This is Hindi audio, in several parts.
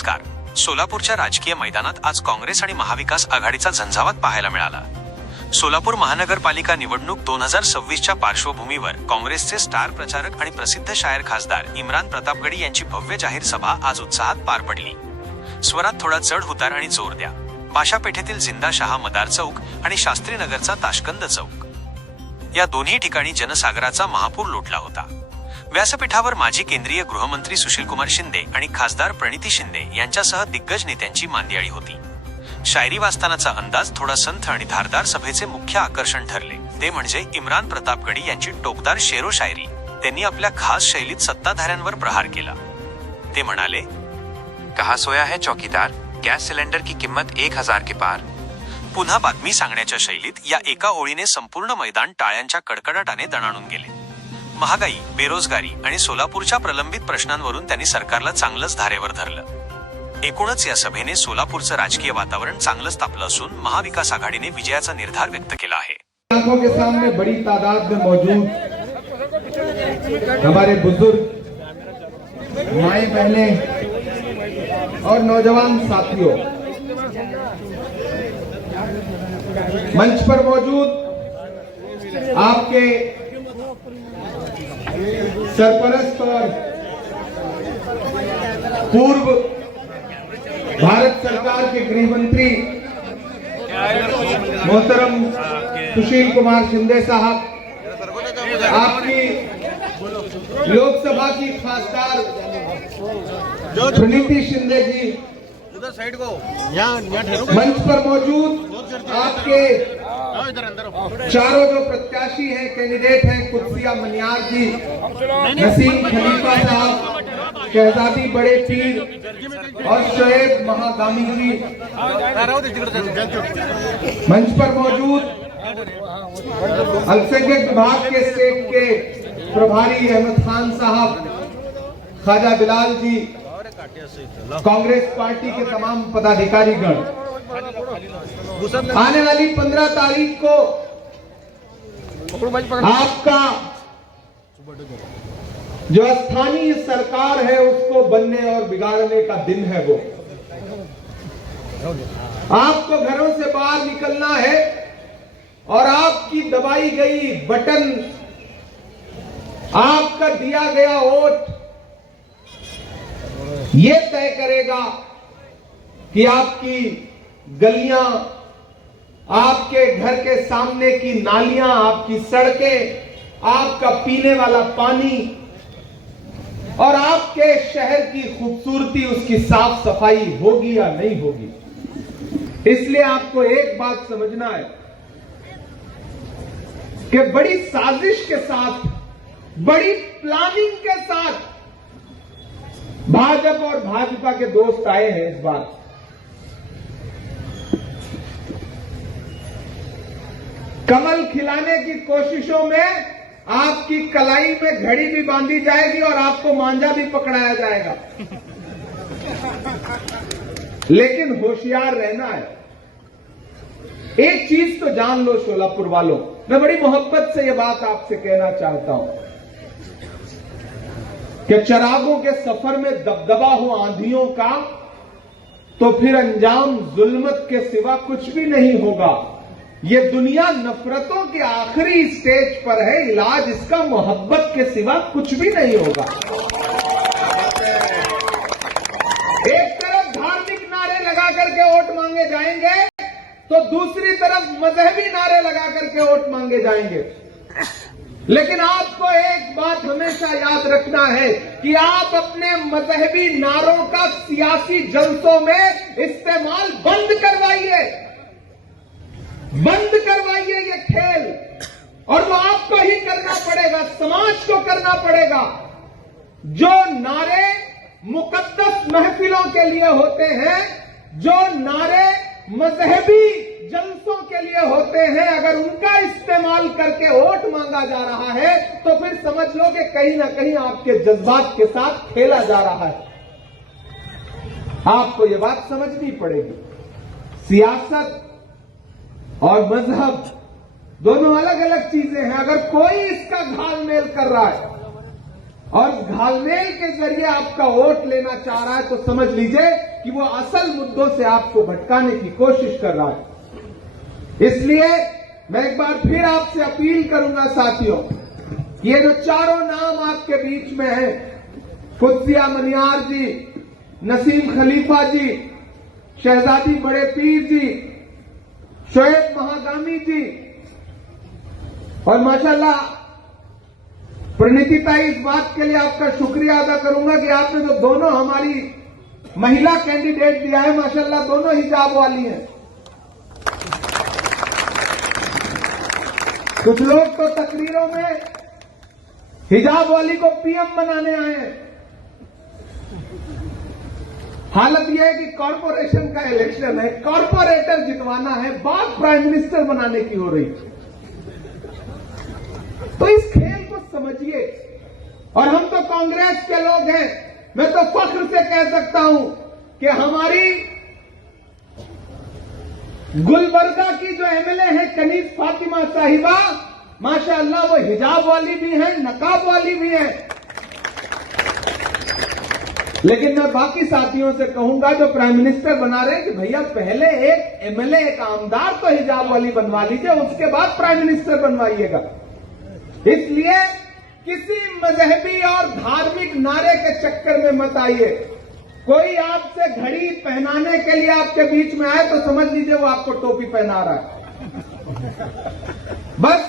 नमस्कार. सोलापूरच्या राजकीय मैदानात आज काँग्रेस आणि महाविकास आघाडीचा झंझावात पाहायला मिळाला. सोलापूर महानगरपालिका निवडणूक 2026च्या पार्श्वभूमीवर काँग्रेसचे स्टार प्रचारक आणि प्रसिद्ध शायर खासदार इम्रान प्रतापगडी यांची भव्य जाहीर सभा आज उत्साहात पार पडली. स्वरात थोडा चढ उतार आणि जोर द्या. बाशापेठेतील जिंदा शाह मदार चौक आणि शास्त्रीनगरचा ताशकंद चौक या दोन्ही ठिकाणी जनसागराचा महापूर लोटला होता. व्यासपीठावर माजी केंद्रीय गृहमंत्री सुशीलकुमार शिंदे आणि खासदार प्रणिती शिंदे यांच्यासह दिग्गज नेत्यांची मांदियाळी होती. शायरी वाचतानाचा अंदाज थोडा संथ आणि धारदार सभेचे मुख्य आकर्षण ठरले ते म्हणजे इम्रान प्रतापगडी यांची टोकदार शेरो शायरी. त्यांनी आपल्या खास शैलीत सत्ताधाऱ्यांवर प्रहार केला. ते म्हणाले, कहा सोया है चौकीदार, गॅस सिलेंडर की किंमत 1000 के पार. पुन्हा बातमी सांगण्याच्या शैलीत या एका ओळीने संपूर्ण मैदान टाळ्यांच्या कडकडाटाने दणाणून गेले. महागाई, बेरोजगारी आणि सोलापूरच्या प्रलंबित प्रश्नांवरून त्यांनी सरकारला चांगलंच धारेवर धरलं. एकूणच या सभेने सोलापूरचं राजकीय वातावरण चांगलंच तापलं असून महाविकास आघाडीने विजयाचा निर्धार व्यक्त केला आहे. आंखों के सामने बड़ी तादाद में मौजूद हमारे बुजुर्ग, माए बहने और नौजवान साथियों, मंच पर मौजूद आपके सरपरस्त और पूर्व भारत सरकार के गृह मंत्री मोहतरम सुशील कुमार शिंदे साहब, आपकी लोकसभा की खासदार प्रणिती शिंदे जी, मंच पर मौजूद आपके चारों जो प्रत्याशी हैं, कैंडिडेट हैं, कुर्सिया मनियार जी, नसीम खलीफा साहब, शहजादी बड़े पीर और शोएब महागामी जी, मंच पर मौजूद अल्पसंख्यक विभाग के स्टेट के प्रभारी अहमद खान साहब, ख्वाजा बिलाल जी, कांग्रेस पार्टी के तमाम पदाधिकारीगण, आने वाली 15 तारीख को आपका जो स्थानीय सरकार है उसको बनने और बिगाड़ने का दिन है. वो आपको घरों से बाहर निकलना है और आपकी दबाई गई बटन, आपका दिया गया वोट ये तय करेगा कि आपकी गलियां, आपके घर के सामने की नालियां, आपकी सड़कें, आपका पीने वाला पानी और आपके शहर की खूबसूरती, उसकी साफ सफाई होगी या नहीं होगी. इसलिए आपको एक बात समझना है कि बड़ी साजिश के साथ, बड़ी प्लानिंग के साथ भाजपा और भाजपा के दोस्त आए हैं. इस बार कमल खिलाने की कोशिशों में आपकी कलाई में घड़ी भी बांधी जाएगी और आपको मांझा भी पकड़ाया जाएगा. लेकिन होशियार रहना है. एक चीज तो जान लो सोलापुर वालों, मैं बड़ी मोहब्बत से यह बात आपसे कहना चाहता हूं कि चिरागों के सफर में दबदबा हो आंधियों का, तो फिर अंजाम जुल्मत के सिवा कुछ भी नहीं होगा. ये दुनिया नफरतों के आखिरी स्टेज पर है, इलाज इसका मोहब्बत के सिवा कुछ भी नहीं होगा. एक तरफ धार्मिक नारे लगा करके वोट मांगे जाएंगे तो दूसरी तरफ मजहबी नारे लगा करके वोट मांगे जाएंगे. लेकिन आपको एक बात हमेशा याद रखना है कि आप अपने मजहबी नारों का सियासी जलसों में इस्तेमाल बंद करवाइए. बंद करवाइए ये खेल, और वो आपको ही करना पड़ेगा, समाज को करना पड़ेगा. जो नारे मुकद्दस महफिलों के लिए होते हैं, जो नारे मजहबी जलसों के लिए होते हैं, अगर उनका इस्तेमाल करके वोट मांगा जा रहा है तो फिर समझ लो कि कहीं ना कहीं आपके जज्बात के साथ खेला जा रहा है. आपको ये बात समझनी पड़ेगी. सियासत और मजहब दोनों अलग अलग चीजें हैं. अगर कोई इसका घालमेल कर रहा है और घालमेल के जरिए आपका वोट लेना चाह रहा है तो समझ लीजिए कि वो असल मुद्दों से आपको भटकाने की कोशिश कर रहा है। इसलिए मैं एक बार फिर आपसे अपील करूंगा साथियों, ये जो चारों नाम आपके बीच में हैं, कुत्सिया मनियार जी, नसीम खलीफा जी, शहजादी बड़े पीर जी, शोएब महागामी जी और माशाल्लाह प्रणीति ताई, इस बात के लिए आपका शुक्रिया अदा करूंगा कि आपने जो दोनों हमारी महिला कैंडिडेट दिया है, माशाल्लाह दोनों हिजाब वाली हैं। कुछ लोग तो तकरीरों में हिजाब वाली को पीएम बनाने आए हैं। हालत यह है कि कॉरपोरेशन का इलेक्शन है, कॉरपोरेटर जितवाना है, बात प्राइम मिनिस्टर बनाने की हो रही है। तो इस खेल को समझिए। और हम तो कांग्रेस के लोग हैं, मैं तो फख्र से कह सकता हूं कि हमारी गुलबर्गा की जो एमएलए है कनीज फातिमा साहिबा, माशाअल्लाह वो हिजाब वाली भी है, नकाब वाली भी है। लेकिन मैं बाकी साथियों से कहूंगा जो प्राइम मिनिस्टर बना रहे हैं कि भैया पहले एक एमएलए, एक आमदार तो हिजाब वाली बनवा लीजिए, उसके बाद प्राइम मिनिस्टर बनवाइएगा। इसलिए किसी मजहबी और धार्मिक नारे के चक्कर में मत आइए। कोई आपसे घड़ी पहनाने के लिए आपके बीच में आए तो समझ लीजिए वो आपको टोपी पहना रहा है। बस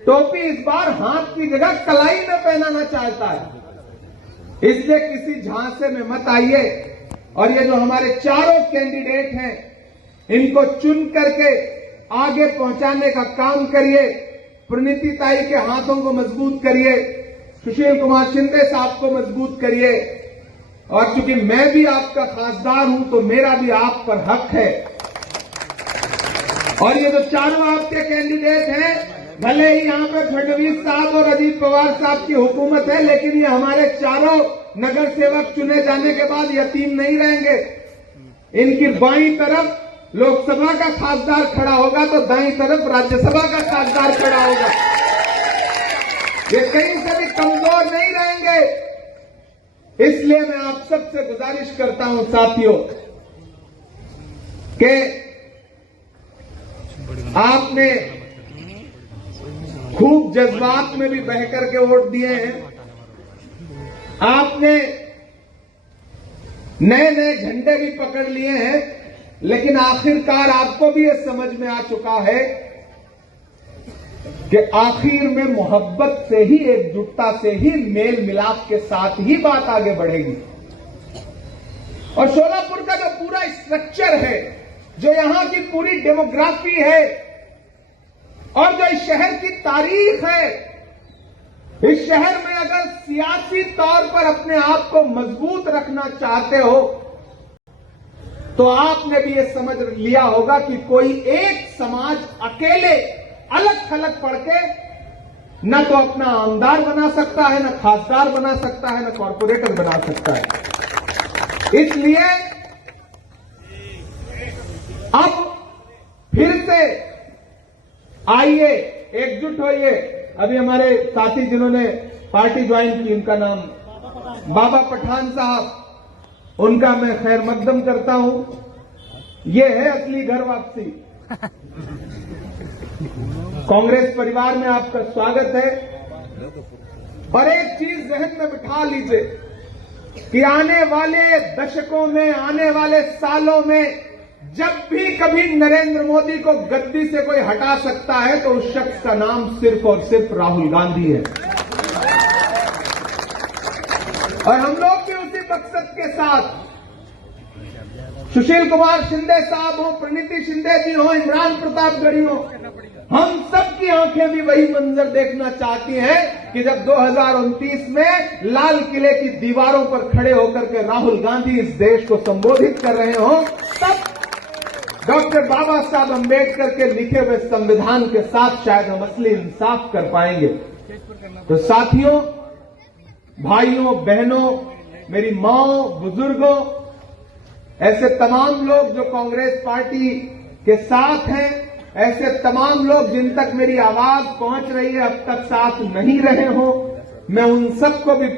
टोपी इस बार हाथ की जगह कलाई में पहनाना चाहता है। इसलिए किसी झांसे में मत आइए। और ये जो हमारे चारों कैंडिडेट हैं, इनको चुन करके आगे पहुंचाने का काम करिए। प्रणीति ताई के हाथों को मजबूत करिए, सुशील कुमार शिंदे साहब को मजबूत करिए। और चूंकि मैं भी आपका खासदार हूं तो मेरा भी आप पर हक है। और ये जो चारों आपके कैंडिडेट हैं, भले ही यहां पर फडणवीस साहब और अजीत पवार साहब की हुकूमत है, लेकिन ये हमारे चारों नगर सेवक चुने जाने के बाद यतीम नहीं रहेंगे। इनकी बाईं तरफ लोकसभा का खासदार खड़ा होगा तो दाईं तरफ राज्यसभा का खासदार खड़ा होगा। ये कहीं से भी कमजोर नहीं रहेंगे। इसलिए मैं आप सबसे गुजारिश करता हूं साथियों कि आपने खूब जज्बात में भी बह करके वोट दिए हैं। आपने नए नए झंडे भी पकड़ लिए हैं, लेकिन आखिरकार आपको भी यह समझ में आ चुका है कि आखिर में मोहब्बत से ही, एकजुटता से ही, मेल मिलाप के साथ ही बात आगे बढ़ेगी। और शोलापुर का जो पूरा स्ट्रक्चर है, जो यहां की पूरी डेमोग्राफी है और जो इस शहर की तारीख है, इस शहर में अगर सियासी तौर पर अपने आप को मजबूत रखना चाहते हो तो आपने भी ये समझ लिया होगा कि कोई एक समाज अकेले अलग थलग पड़ के न तो अपना आमदार बना सकता है, न खासदार बना सकता है, न कॉरपोरेटर बना सकता है। इसलिए अब फिर से आइए, एकजुट होइए। अभी हमारे साथी जिन्होंने पार्टी ज्वाइन की, उनका नाम बाबा पठान साहब, उनका मैं खैर मकदम करता हूं। ये है असली घर वापसी। कांग्रेस परिवार में आपका स्वागत है। और एक चीज जहन में बिठा लीजिए कि आने वाले दशकों में, आने वाले सालों में जब भी कभी नरेंद्र मोदी को गद्दी से कोई हटा सकता है तो उस शख्स का नाम सिर्फ और सिर्फ राहुल गांधी है। और हम लोग भी उसी मकसद के साथ, सुशील कुमार शिंदे साहब हो, प्रणीति शिंदे जी हो, इमरान प्रतापगढ़ी हो, हम सबकी आंखें भी वही मंजर देखना चाहती हैं कि जब 2029 में लाल किले की दीवारों पर खड़े होकर के राहुल गांधी इस देश को संबोधित कर रहे हो, तब डॉक्टर बाबा साहब अंबेडकर के लिखे हुए संविधान के साथ शायद हम असली इंसाफ कर पाएंगे। तो साथियों, भाइयों, बहनों, मेरी माओ, बुजुर्गों, ऐसे तमाम लोग जो कांग्रेस पार्टी के साथ हैं, ऐसे तमाम लोग जिन तक मेरी आवाज पहुंच रही है, अब तक साथ नहीं रहे हो, मैं उन सबको भी